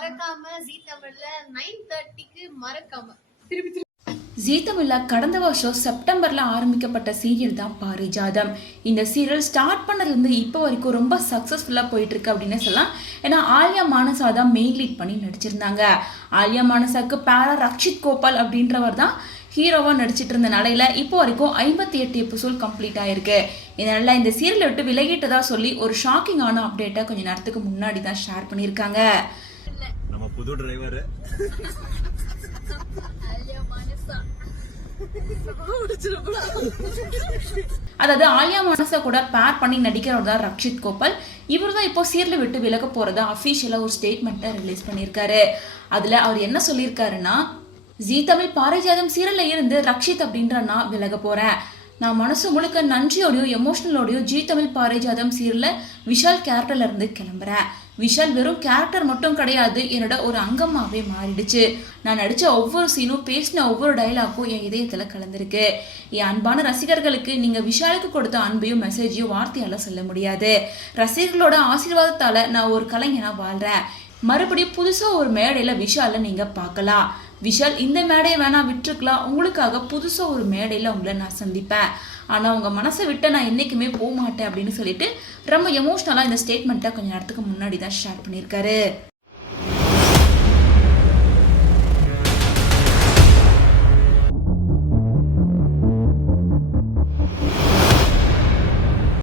மறக்காம ஜீ தமிழ்ல 9:30க்கு மறக்காம ஜீ தமிழ்ல கடந்த வருஷம் செப்டம்பர்ல ஆரம்பிக்கப்பட்ட சீரியல் தான் பாரிஜாதம். இந்த சீரியல் ஸ்டார்ட் பண்ணதுலேருந்து இப்போ வரைக்கும் ரொம்ப சக்ஸஸ்ஃபுல்லா போயிட்டு இருக்கு அப்படின்னு சொல்லலாம். ஏன்னா ஆலியா மானசா தான் மெயின் லீட் பண்ணி நடிச்சிருந்தாங்க. ஆலியா மானசாக்கு பேரா ரக்ஷித் கோபால் அப்படின்றவர் தான் ஹீரோவா நடிச்சிட்டு இருந்த நிலையில இப்போ வரைக்கும் 58 எபிசோட் கம்ப்ளீட் ஆயிருக்கு. இதனால இந்த சீரியலை விட்டு விலகிட்டதா சொல்லி ஒரு ஷாக்கிங்கான அப்டேட்டை கொஞ்ச நேரத்துக்கு முன்னாடி தான் ஷேர் பண்ணியிருக்காங்க. நம்ம புது டிரைவர் அதாவது ஆலியா மானசா கூட பேர் பண்ணி நடிக்கிறவர் தான் ரக்ஷித் கோபால். இவர் தான் இப்போ சீரியலை விட்டு விலக போறதா அஃபீஷியலா ஒரு ஸ்டேட்மெண்ட்டை ரிலீஸ் பண்ணியிருக்காரு. அதுல அவர் என்ன சொல்லியிருக்காருன்னா, ஜீ தமிழ் பாரிஜாதம் சீரியல்ல இருந்து ரக்ஷித் அப்படின்ற நான் விலக போறேன். நான் மனசு முழுக்க நன்றியோடையோ எமோஷனலோடையோ ஜீ தமிழ் பாரிஜாதம் சீரியல்ல விஷால் கேரக்டர்ல இருந்து கிளம்புறேன். விஷால் வெறும் கேரக்டர் மட்டும் கிடையாது, என்னோட ஒரு அங்கமாவே மாறிடுச்சு. நான் நடிச்ச ஒவ்வொரு சீனும் பேசின ஒவ்வொரு டைலாக்கும் என் இதயத்துல கலந்துருக்கு. என் அன்பான ரசிகர்களுக்கு நீங்க விஷாலுக்கு கொடுத்த அன்பையும் மெசேஜையும் வார்த்தையால சொல்ல முடியாது. ரசிகர்களோட ஆசீர்வாதத்தால நான் ஒரு கலைஞனா வாழ்றேன். மறுபடியும் புதுசா ஒரு மேடையில விஷால நீங்க பார்க்கலாம். விஷால் இந்த மேடையை வேணா விட்டுருக்கலாம், உங்களுக்காக புதுசா ஒரு மேடையில உங்களை நான் சந்திப்பேன். ஆனா உங்க மனசை விட்டு நான் என்னைக்குமே போக மாட்டேன் அப்படின்னு சொல்லிட்டு ரொம்ப எமோஷனலா இந்த ஸ்டேட்மெண்ட்டை கொஞ்ச நேரத்துக்கு முன்னாடி தான் ஷேர் பண்ணியிருக்காரு.